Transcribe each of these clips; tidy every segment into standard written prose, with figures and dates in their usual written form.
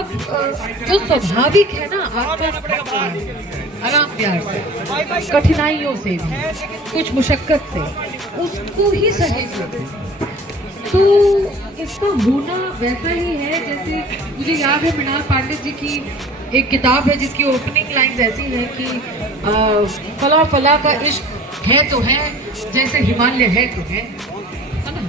अब जो स्वाभाविक है ना आपका आराम प्यार से, कठिनाइयों से भी, कुछ मुशक्कत से, उसको ही सहेजो। तो इसका होना वैसा ही है जैसे मुझे याद है मृणाल पांडे जी की एक किताब है जिसकी ओपनिंग लाइंस ऐसी है कि फला फला का इश्क है तो है, जैसे हिमालय है तो है ना।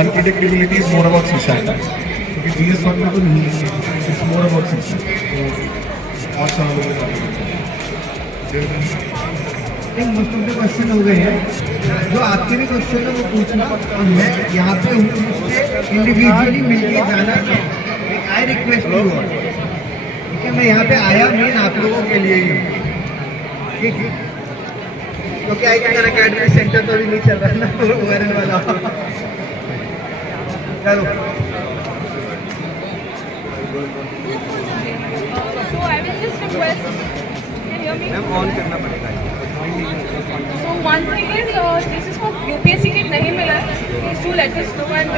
Unpredictability is more about suicide. क्योंकि GS1 में तो नहीं है, it's more about suicide. तो और सब मोस्ट ऑफ द क्वेश्चन हो गए हैं। जो आपके भी क्वेश्चन है वो पूछना, और मैं यहाँ पे हूँ मुझसे इंडिविजुअली मिलके जाना। आई रिक्वेस्ट यू ऑल, ठीक है। मैं यहाँ पे आया मेन आप लोगों के लिए ही, ठीक है, क्योंकि आई कैन अकेडमी सेंटर तो अभी नहीं चल रहा है ना ओवरऑल वाला। चलो So I will just request, can you hear me? Ma'am on करना पड़ेगा। So one thing is, this is for UPSC kit नहीं मिला है. Please do let us know and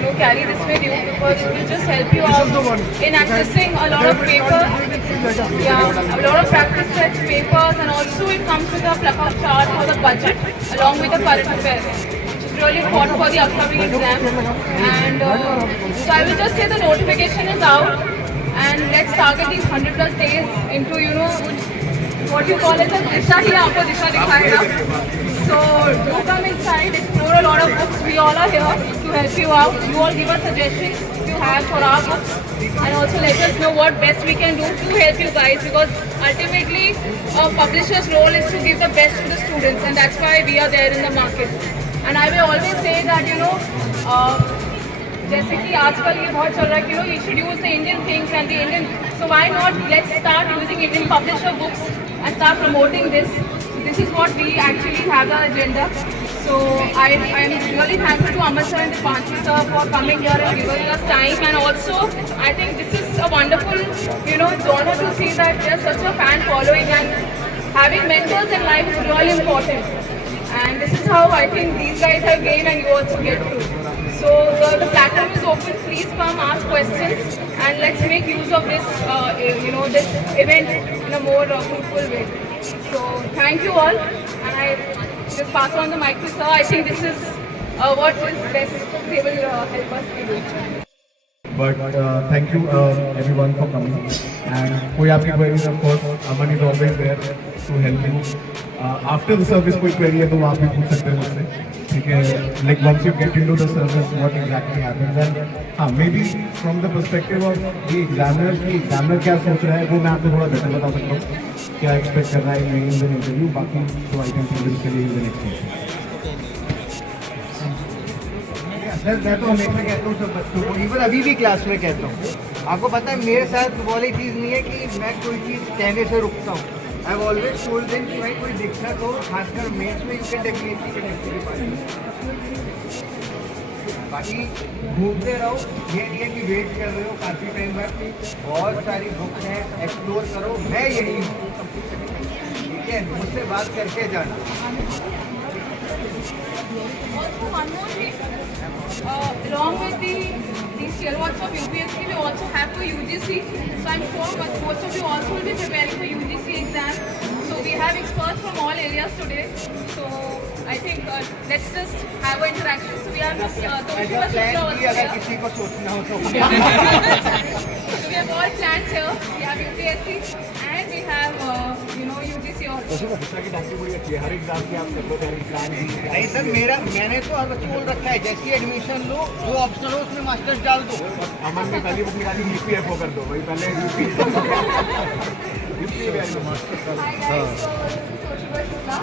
do carry this with you because it will just help you out in accessing a lot of papers. Yeah, a lot of practice sets, papers, and also it comes with a plug-out chart for the budget along with the current affairs, which is really important for the upcoming exam. And so I will just say the notification is out, and let's target these 100+ days into what you call as a disha ही आपको दिशा दिखाएगा. So do come inside, explore a lot of books. We all are here to help you out. You all give us suggestions if you have for our books, and also let us know what best we can do to help you guys, because ultimately a publisher's role is to give the best to the students, and that's why we are there in the market. And I will always say that जैसे कि आजकल ये बहुत चल रहा है कि you should use the Indian things and the Indian, so why not let's start using Indian publisher books and start promoting this. So this is what we actually have the agenda. So I am really thankful to Amar sir and Dipanshu sir for coming here and giving us time, and also I think this is a wonderful honor to see that there's such a fan following, and having mentors in life is really important. And this is how I think these guys have gained and you also get through. So the platform is open. Please come, ask questions, and let's make use of this, this event in a more fruitful way. So thank you all, and I just pass on the mic to sir. I think this is what is best. They will help us to do. But thank you everyone for coming. And कोई आपकी queries, of course, Aman is always there to help you. After the service कोई query है तो आप भी पूछ सकते हैं मुझसे, ठीक है. Like once you get into the service, what exactly happens, and हाँ, maybe from the perspective of the examiner क्या सोच रहा है वो मैं आपको थोड़ा बेटर बता सकता हूँ, क्या एक्सपेक्ट कर रहा है मेंस एंड इंटरव्यू. बाकी तो आई कैन सी के लिए नेक्स्ट क्वेश्चन. सर मैं तो हमेशा कहता हूँ सब बच्चों को, इवन अभी भी क्लास में कहता हूँ, आपको पता है मेरे साथ वाली चीज़ नहीं है कि मैं कोई चीज़ कहने से रुकता हूँ. I have always told them कि भाई कोई दिक्कत हो, खासकर मेंस में, you can definitely connect to the party. बाकी घूमते रहो, ये नहीं है कि वेट कर रहे हो काफ़ी टाइम बाद. बहुत सारी बुक्स हैं, एक्सप्लोर करो. मैं यही हूँ, ठीक है, मुझसे बात करके जाना. Also one more thing, along with the stalwarts of UPSC, we also have for UGC. So I'm sure most of you also will be preparing for UGC exam. So we have experts from all areas today. So I think let's just have an interaction. So we have this ऐसा Tomshika plan Shukla भी also अगर here. किसी को सोचना हो तो So we have all plans here. We have UPSC and we have UGC also. Her exam की आप सब लोग नहीं सर, मैंने तो अब बोल रखा है, जैसी एडमिशन लो जो ऑप्शनल हो उसमें मास्टर्स डाल दो। अमन ने पहली बुक निकाली यूपीएफओ कर दो भाई, पहले UP Hi guys, so this is Tomshika Shukla.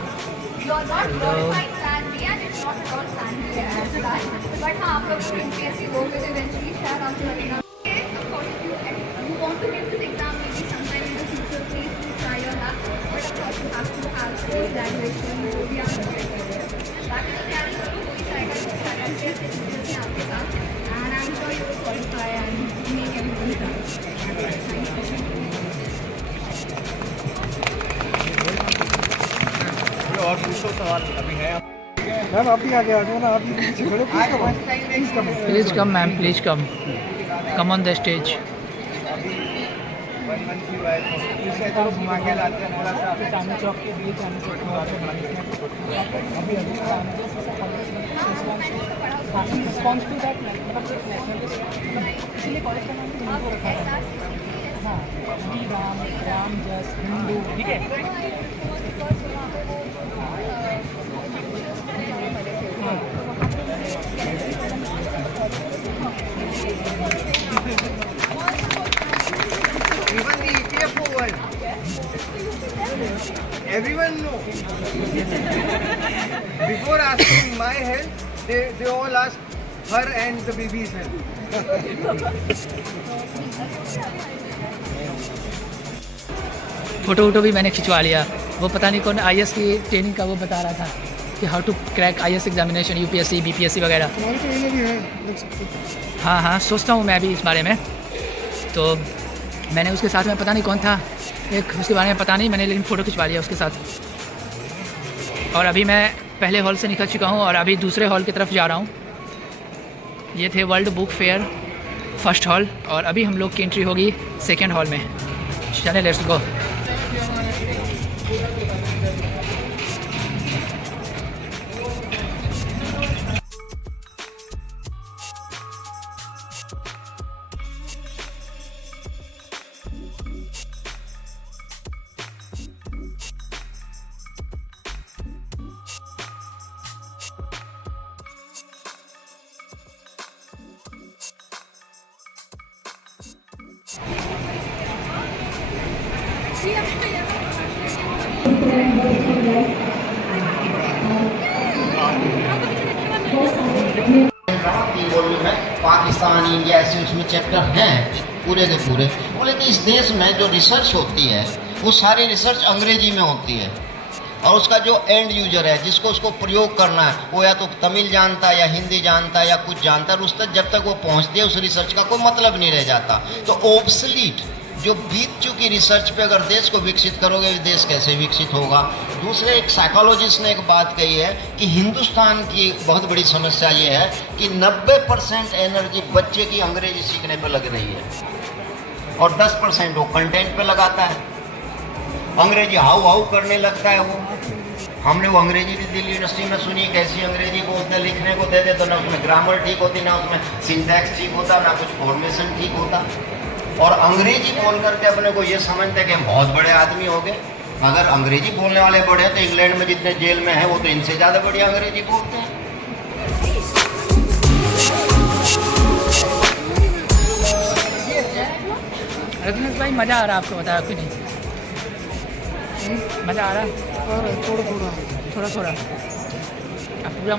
You're not qualifying plan B and it's not at all plan B as such. But हाँ, आप लोग को UPSC दोगे तो eventually शायद आपको लगेगा। Of course, if you want to give this exam maybe sometime in the future, please do try your luck. But of course, you have to have post graduation जो भी आप करते हैं। बाकी तो तैयारी करो, कोई जाएगा तो सारा चीज़ से आपके साथ। And I'm sure you will qualify and make everything done. Thank you. और पूछो सवाल अभी है। मैम आप भी आगे आ जाओ ना, आप भी पीछे खड़े आज first time Please come, ma'am. Please come. Come on the stage. One month की बात है, इसे तो घुमा के लाते हैं थोड़ा सा। चांदनी चौक के बीच रिस्पॉन्स टू दैट मतलब नेशनल इसलिए कॉलेज का नाम हिंदू रखा है। हाँ, श्री राम राम जस हिंदू, ठीक है। Even the EPFO one. Everyone know. Before asking my help, they all ask her and the baby's help. Photo भी मैंने खिंचवा लिया। वो पता नहीं कौन आईएएस की ट्रेनिंग का वो बता रहा था कि how to crack IAS examination, UPSC BPSC वगैरह। हमारे तो ये भी है, देख सकते हैं। हाँ हाँ, सोचता हूँ मैं भी इस बारे में। तो मैंने उसके साथ में पता नहीं कौन था, एक उसके बारे में पता नहीं मैंने, लेकिन फ़ोटो खिंचवा लिया उसके साथ। और अभी मैं पहले हॉल से निकल चुका हूँ और अभी दूसरे हॉल की तरफ जा रहा हूँ। ये थे world book fair first hall और अभी हम लोग की एंट्री होगी सेकेंड हॉल में। चले, लेट्स गो। तीन वॉल्यूम है, पाकिस्तान इंडिया ऐसे उसमें चैप्टर हैं पूरे के पूरे। बोले कि इस देश में जो रिसर्च होती है वो सारी रिसर्च अंग्रेजी में होती है और उसका जो एंड यूजर है जिसको उसको प्रयोग करना है वो या तो तमिल जानता है या हिंदी जानता है या कुछ जानता है, उस तक जब तक वो पहुँचती है उस रिसर्च का कोई मतलब नहीं रह जाता। तो ऑब्सलीट जो बीत चुकी रिसर्च पे अगर देश को विकसित करोगे देश कैसे विकसित होगा। दूसरे एक साइकोलॉजिस्ट ने एक बात कही है कि हिंदुस्तान की बहुत बड़ी समस्या ये है कि 90% एनर्जी बच्चे की अंग्रेजी सीखने पे लग रही है और 10% वो कंटेंट पे लगाता है। अंग्रेजी हाउ हाउ करने लगता है वो। हमने वो अंग्रेजी भी दिल्ली यूनिवर्सिटी में सुनी, कैसी अंग्रेजी बोलते, लिखने को दे दे तो ना उसमें ग्रामर ठीक होती, ना उसमें सिंटैक्स ठीक होता, ना कुछ फॉर्मेशन ठीक होता। और अंग्रेजी बोल करके अपने को ये समझते हैं कि हम बहुत बड़े आदमी हो गए। अगर अंग्रेजी बोलने वाले बड़े हैं तो इंग्लैंड में जितने जेल में हैं वो तो इनसे ज़्यादा बढ़िया अंग्रेजी बोलते हैं। रजनीश भाई मज़ा आ रहा है आपको, बताया कुछ नहीं? मज़ा आ रहा है? थोड़ा थोड़ा थोड़ा थोड़ा। अब पूरा